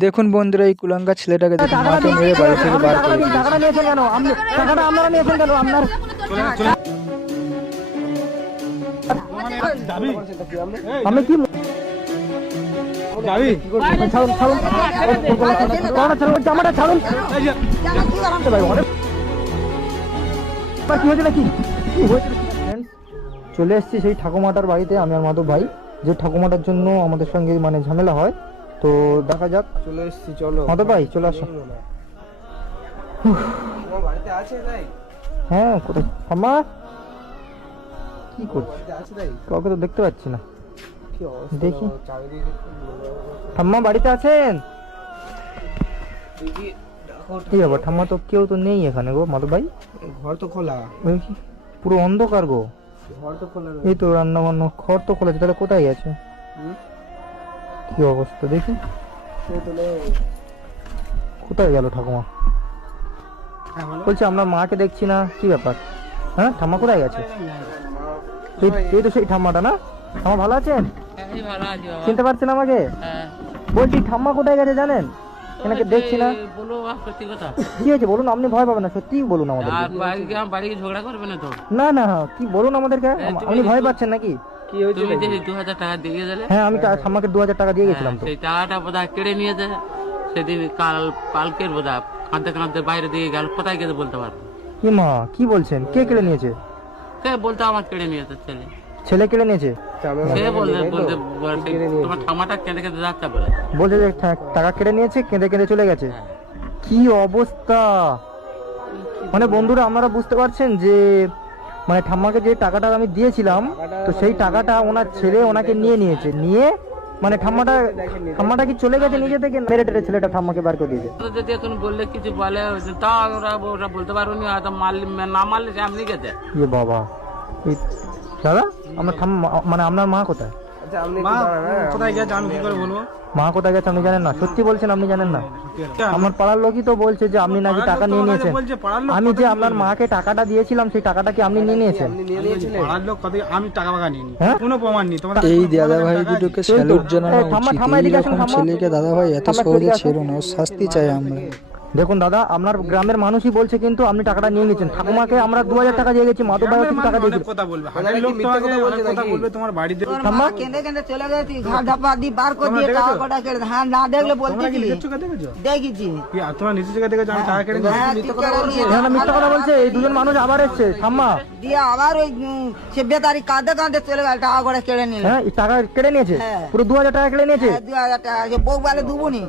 দেখুন বন্ধুরা, এই কুলাঙ্গা ছেলেটাকে দেখুন, মাকে মেরে বাড়ি থেকে বার করে দিয়েছে। টাকাটা নিয়েছেন কেন? টাকাটা আপনারা নিয়েছেন কেন? আপনার আমি কি ছাড়ুন ছাড়ুন জামাটা ছাড়ুন। কি হয়েছে নাকি? চলে এসেছি সেই ঠাকুমাটার বাড়িতে, আমি আর মাধব ভাই, যে ঠাকুমাটার জন্য আমাদের সঙ্গে মানে ঝামেলা হয়। তো দেখা যাক, চলে এসেছি, চলো মাধব ভাই চলে আসো। বাড়িতে আছে তাই? হ্যাঁ, কোথায় ঠাম্মা? কি করছিস? কাউকে তো দেখতে পাচ্ছি না। দেখি ঠাম্মা বাড়িতে আছেন? কি ব্যাপার ঠাম্মা, তো কেউ তো নেই এখানে গো মাধব ভাই। ঘর তো খোলা, পুরো অন্ধকার গো। ঘর তো খোলা। এই তো রান্না বান্না ঘর তো খোলা আছে, তাহলে কোথায় গেছে? কি অবস্থা দেখি, কোথায় গেল ঠাকুমা? বলছি আপনার মাকে দেখছি না, কি ব্যাপার? হ্যাঁ ঠাম্মা কোথায় গেছে? এই তো সেই ঠাম্মাটা না? ঠাম্মা ভালো আছেন? চিনতে পারছেন আমাকে? বলছি ঠাম্মা কোথায় গেছে জানেন? এনাকে দেখছি না। কি হয়েছে বলুন, আপনি ভয় পাবেন না, সত্যি বলুন আমাদের। না না কি বলুন আমাদেরকে, আপনি ভয় পাচ্ছেন নাকি? কি হয়েছে? 2000 টাকা দিয়ে গেলে। হ্যাঁ আমি ঠাম্মাকে 2000 টাকা দিয়ে গেছিলাম। তো সেই টাকাটা বোধহয় কেড়ে নিয়েছে সেদিন, কালকের বোধহয় কাঁদতে কাঁদতে বাইরে দিয়ে গেল, কোথায় গেছে বলতে পারবো। কি মা কি বলছেন? কে কেড়ে নিয়েছে? সে বলতে আমার কেড়ে নিয়েছে ছেলে। ছেলে কেড়ে নিয়েছে? সে বলতে তোমার ঠামাটা কেঁদে কেঁদে যাচ্ছে বলে। বলছে যে টাকা কেড়ে নিয়েছে, কেঁদে কেঁদে চলে গেছে। কি অবস্থা! মানে বন্ধুরা আপনারা বুঝতে পারছেন যে মানে ঠাম্মাকে যে টাকাটা আমি দিয়েছিলাম, তো সেই টাকাটা ওনার ছেলে ওনাকে নিয়ে নিয়েছে, নিয়ে মানে ঠাম্মাটা কি চলে গেছে নিজে থেকে, মেরে টেরে ছেলেটা ঠাম্মাকে বার করে দিয়েছে। যদি এখন বললে কিছু বলে তা ওরা বলতে পারবো না, না মারলে সে এমনি গেছে। ইয়ে বাবা, দাদা আপনার ঠাম্মা মানে আপনার মা কোথায়? কোথায় গেছে আমি কি করে বলবো? মা কোথায় গেছে আপনি জানেন না? সত্যি বলছেন আপনি জানেন না? আমার পাড়ার লোকই তো বলছে যে আপনি নাকি টাকা নিয়ে নিয়েছেন। আমি যে আপনার মাকে টাকাটা দিয়েছিলাম, সেই টাকাটা কি আপনি নিয়ে নিয়েছেন? আমি টাকা ফাঁকা নিইনি, হ্যাঁ? কোনো প্রমাণ নেই। তোমার এই দাদা ভাই দুটোকে স্যালুট জানানো উচিত। এইরকম ছেলেকে দাদা ভাই এত সহজে ছেড়ো না, ওর শাস্তি চাই আমরা। দেখুন দাদা, আপনার গ্রামের মানুষই বলছে কিন্তু আপনি টাকাটা নিয়ে নিয়েছেন। ঠাকুমাকে আমরা 2000 টাকা দিয়ে গেছি, মাধব ভাই কিছু টাকা দিয়ে কথা বলবে, হাজার লোক তোমাকে অনেক কথা বলবে তোমার বাড়িতে। ঠাম্মা কেঁদে কেঁদে চলে গেছি, ঘাট ধাপা দিয়ে বার করে দিয়ে টাকা কটা কেড়ে। হ্যাঁ না দেখলে বলতে কি দেখেছি। তোমার নিচে জায়গা থেকে আমি টাকা কেটে হ্যাঁ তুই কেড়ে নিয়ে এখানে মিথ্যা কথা বলছে। এই দুজন মানুষ আবার এসছে ঠাম্মা। দিয়ে আবার ওই সে বেতারি কাঁদে কাঁদে চলে গেল, টাকা কটা কেড়ে নিল। হ্যাঁ টাকা কেড়ে নিয়েছে, হ্যাঁ। পুরো 2000 টাকা কেড়ে নিয়েছে। 2000 টাকা বউ বলে দুবুনি।